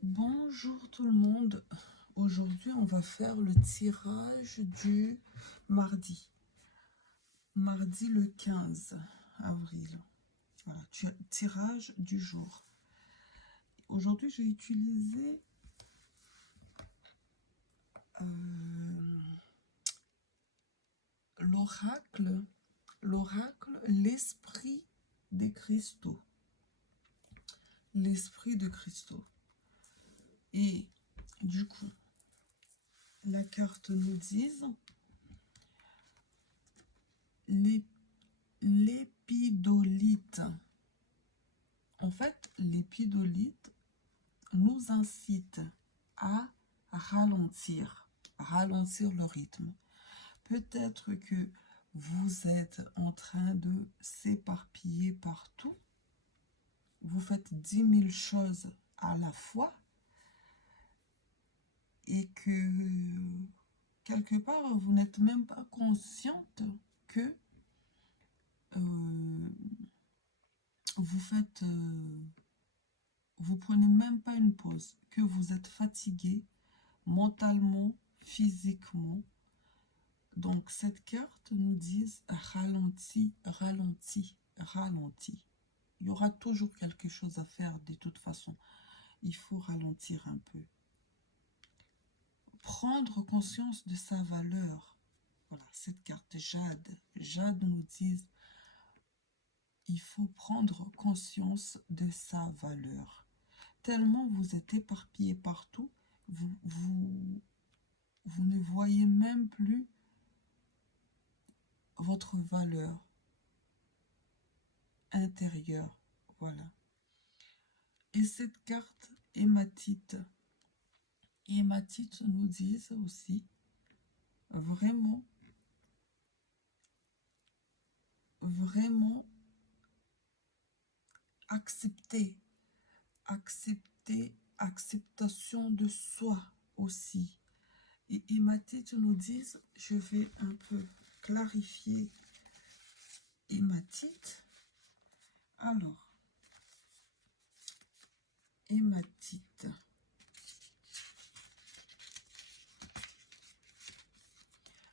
Bonjour tout le monde. Aujourd'hui, on va faire le tirage du mardi. Mardi le 15 avril. Voilà, tirage du jour. Aujourd'hui, j'ai utilisé l'oracle, l'esprit des cristaux. L'esprit de cristaux. Et du coup, la carte nous dit l'épidolite. En fait, l'épidolite nous incite à ralentir le rythme. Peut-être que vous êtes en train de s'éparpiller partout. Vous faites 10 000 choses à la fois et que quelque part, vous n'êtes même pas consciente que vous prenez même pas une pause, que vous êtes fatigué mentalement, physiquement. Donc cette carte nous dit ralentis, ralentis, ralentis. Il y aura toujours quelque chose à faire de toute façon. Il faut ralentir un peu. Prendre conscience de sa valeur. Voilà, cette carte Jade. Jade nous dit il faut prendre conscience de sa valeur. Tellement vous êtes éparpillé partout, vous ne voyez même plus votre valeur intérieure. Voilà. Et cette carte hématite. Hématite nous dit aussi vraiment, vraiment accepter, acceptation de soi aussi. Et hématite nous dit, je vais un peu clarifier hématite. Alors, hématite.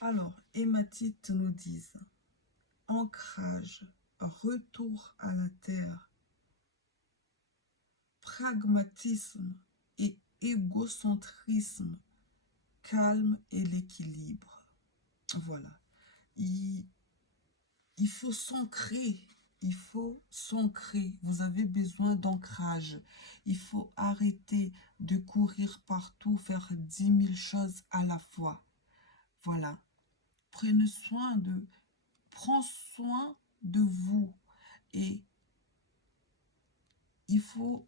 Alors, hématite nous dit ancrage, retour à la terre, pragmatisme et égocentrisme, calme et l'équilibre. Voilà. Il faut s'ancrer. Il faut s'ancrer. Vous avez besoin d'ancrage. Il faut arrêter de courir partout, faire 10 000 choses à la fois. Voilà. Prends soin de vous. Et il faut,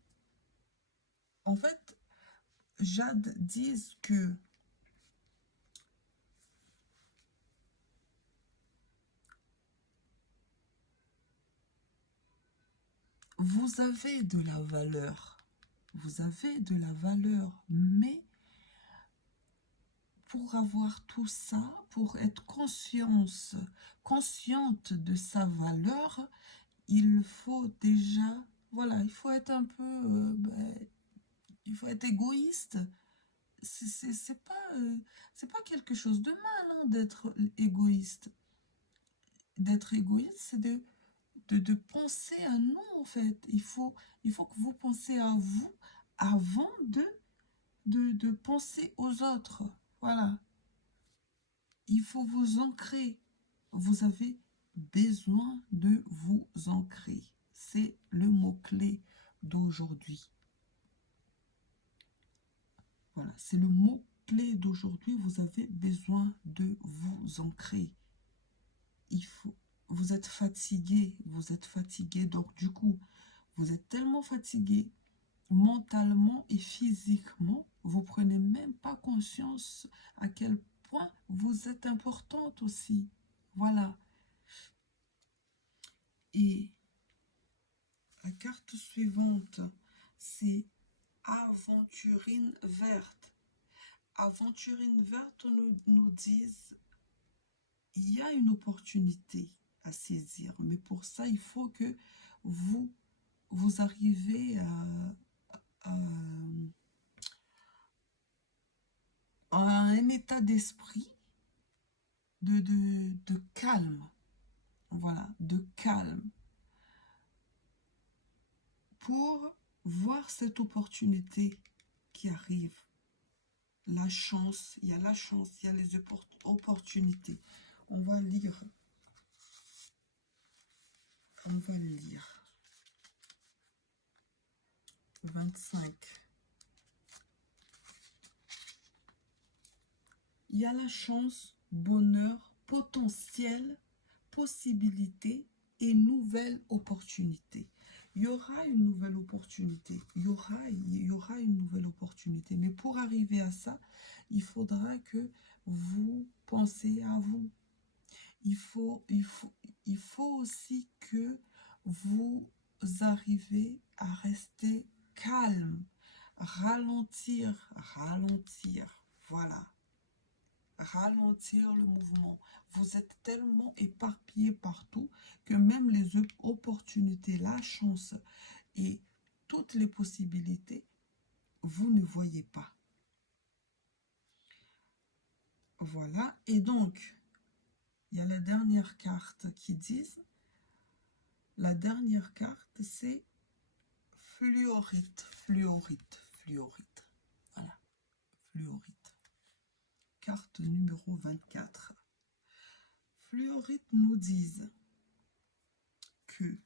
en fait, Jade dit que vous avez de la valeur. Vous avez de la valeur, mais pour avoir tout ça, pour être consciente de sa valeur, il faut déjà, voilà, il faut être un peu, il faut être égoïste. C'est pas quelque chose de mal hein, d'être égoïste. D'être égoïste, c'est de penser à nous, en fait. Il faut que vous pensiez à vous avant de penser aux autres. Voilà. Il faut vous ancrer. Vous avez besoin de vous ancrer. C'est le mot-clé d'aujourd'hui. Voilà, c'est le mot-clé d'aujourd'hui. Vous avez besoin de vous ancrer. Vous êtes fatigué, donc du coup, vous êtes tellement fatigué mentalement et physiquement, vous prenez même pas conscience à quel point vous êtes importante aussi. Voilà. Et la carte suivante, c'est Aventurine verte. Aventurine verte nous dit il y a une opportunité à saisir, mais pour ça, il faut que vous arrivez à état d'esprit de calme. Voilà, de calme. Pour voir cette opportunité qui arrive. La chance, il y a la chance, il y a les opportunités. On va lire. On va lire. 25. Il y a la chance, bonheur, potentiel, possibilité et nouvelle opportunité. Il y aura une nouvelle opportunité. Il y aura une nouvelle opportunité. Mais pour arriver à ça, il faudra que vous pensez à vous. Il faut aussi que vous arrivez à rester calme, ralentir, voilà. Ralentir le mouvement. Vous êtes tellement éparpillé partout que même les opportunités, la chance et toutes les possibilités, vous ne voyez pas. Voilà. Et donc, il y a la dernière carte qui dit, la dernière carte, c'est fluorite. Voilà, fluorite. Carte numéro 24. Fluorite nous disent que...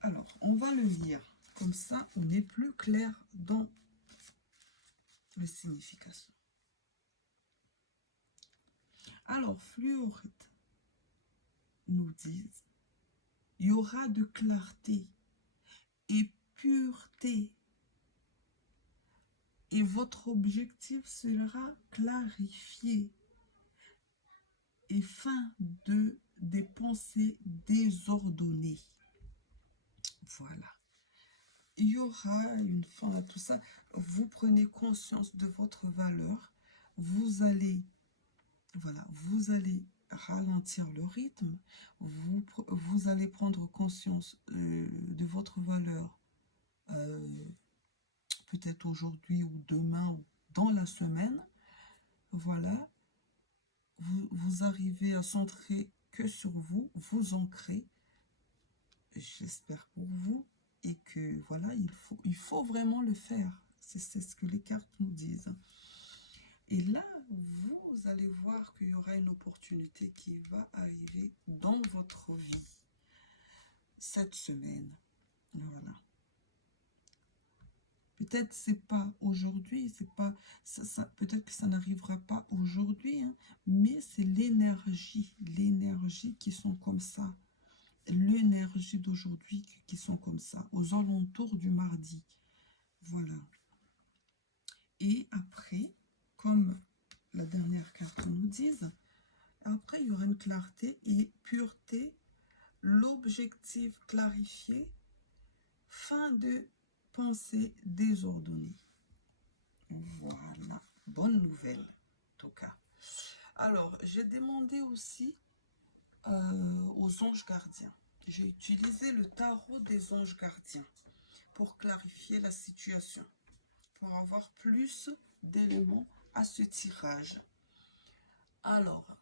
Alors, on va le lire. Comme ça, on est plus clair dans la signification. Alors, fluorite nous disent, il y aura de clarté et pureté. Et votre objectif sera clarifié et fin de des pensées désordonnées. Voilà. Il y aura une fin à tout ça. Vous prenez conscience de votre valeur. Vous allez, voilà, vous allez ralentir le rythme. Vous allez prendre conscience de votre valeur. Peut-être aujourd'hui ou demain ou dans la semaine. Voilà. Vous arrivez à centrer que sur vous, vous ancrer. J'espère pour vous. Et que voilà, il faut vraiment le faire. C'est ce que les cartes nous disent. Et là, vous allez voir qu'il y aura une opportunité qui va arriver dans votre vie cette semaine. Voilà. Peut-être c'est pas aujourd'hui, c'est pas peut-être que ça n'arrivera pas aujourd'hui, hein, mais c'est l'énergie qui sont comme ça. L'énergie d'aujourd'hui qui sont comme ça, aux alentours du mardi. Voilà. Et après, comme la dernière carte nous dit, après il y aura une clarté et pureté, l'objectif clarifié, fin de pensée désordonnée. Voilà, bonne nouvelle en tout cas. Alors, j'ai demandé aussi aux anges gardiens. J'ai utilisé le tarot des anges gardiens pour clarifier la situation, pour avoir plus d'éléments à ce tirage. Alors,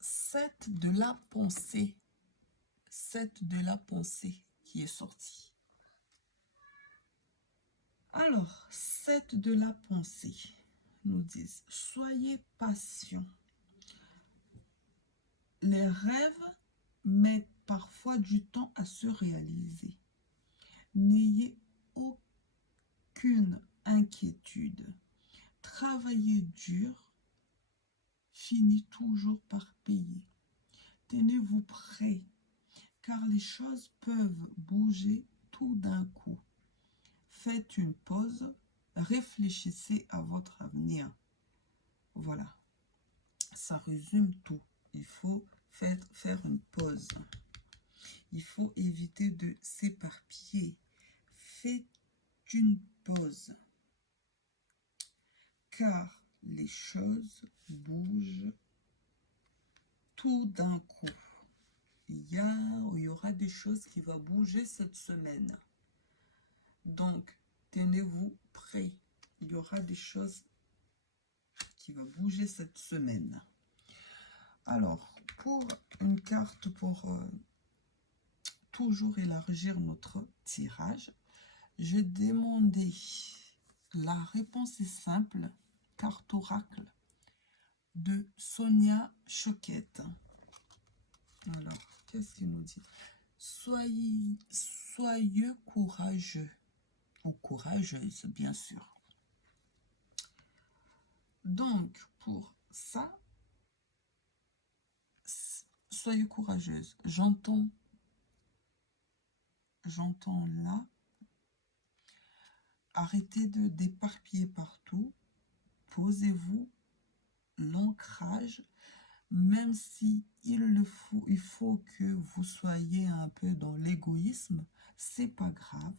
7 de la pensée. 7 de la pensée qui est sorti. Alors, 7 de la pensée nous disent, soyez patients. Les rêves mettent parfois du temps à se réaliser. N'ayez aucune inquiétude. Travaillez dur, finit toujours par payer. Tenez-vous prêts, car les choses peuvent bouger tout d'un coup. Faites une pause, réfléchissez à votre avenir. Voilà, ça résume tout. Il faut faire une pause. Il faut éviter de s'éparpiller. Faites une pause, car les choses bougent tout d'un coup. Il y aura des choses qui vont bouger cette semaine. Donc, tenez-vous prêts. Il y aura des choses qui vont bouger cette semaine. Alors, pour une carte pour toujours élargir notre tirage, j'ai demandé, la réponse est simple, carte oracle de Sonia Choquette. Alors, qu'est-ce qu'il nous dit? Soyez courageux, ou courageuse, bien sûr. Donc, pour ça, soyez courageuse. J'entends là, arrêtez de d'éparpiller partout. Posez-vous l'ancrage, même si il faut que vous soyez un peu dans l'égoïsme, c'est pas grave.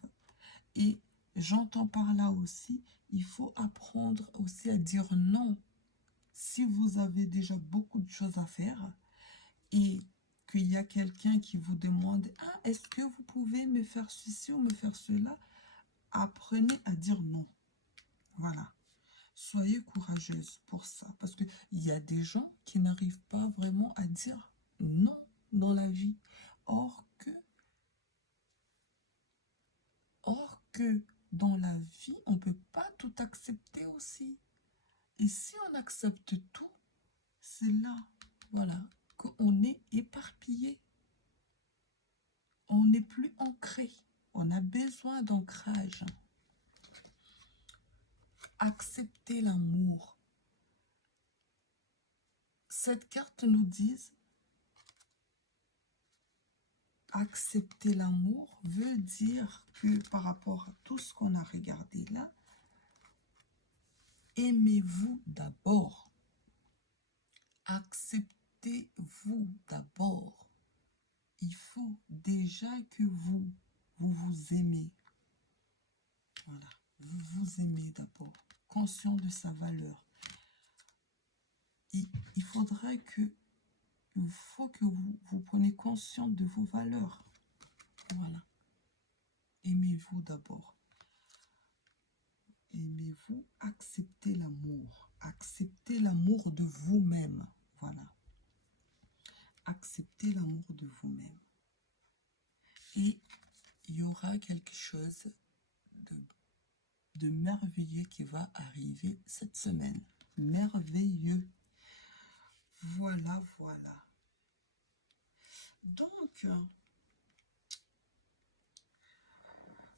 Et j'entends par là aussi, il faut apprendre aussi à dire non. Si vous avez déjà beaucoup de choses à faire et qu'il y a quelqu'un qui vous demande « Ah, est-ce que vous pouvez me faire ceci ou me faire cela ?» Apprenez à dire non. Voilà. Soyez courageuse pour ça. Parce qu'il y a des gens qui n'arrivent pas vraiment à dire non dans la vie. Or que dans la vie, on ne peut pas tout accepter aussi. Et si on accepte tout, c'est là, voilà, qu'on est éparpillé. On n'est plus ancré. On a besoin d'ancrage. Accepter l'amour. Cette carte nous dit, accepter l'amour veut dire que par rapport à tout ce qu'on a regardé là, aimez-vous d'abord. Acceptez-vous d'abord. Il faut déjà que vous vous aimez. Voilà, vous vous aimez d'abord, conscient de sa valeur. Il faudrait que, il faut que vous preniez conscience de vos valeurs. Voilà. Aimez-vous d'abord. Aimez-vous, acceptez l'amour. Acceptez l'amour de vous-même. Voilà. Acceptez l'amour de vous-même. Et il y aura quelque chose de merveilleux qui va arriver cette semaine. Merveilleux. Voilà, voilà. Donc,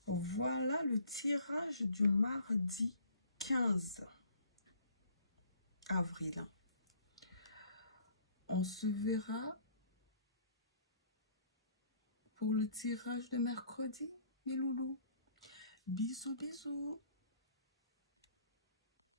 voilà le tirage du mardi 15 avril. On se verra pour le tirage de mercredi, mes loulous. Bisous, bisous.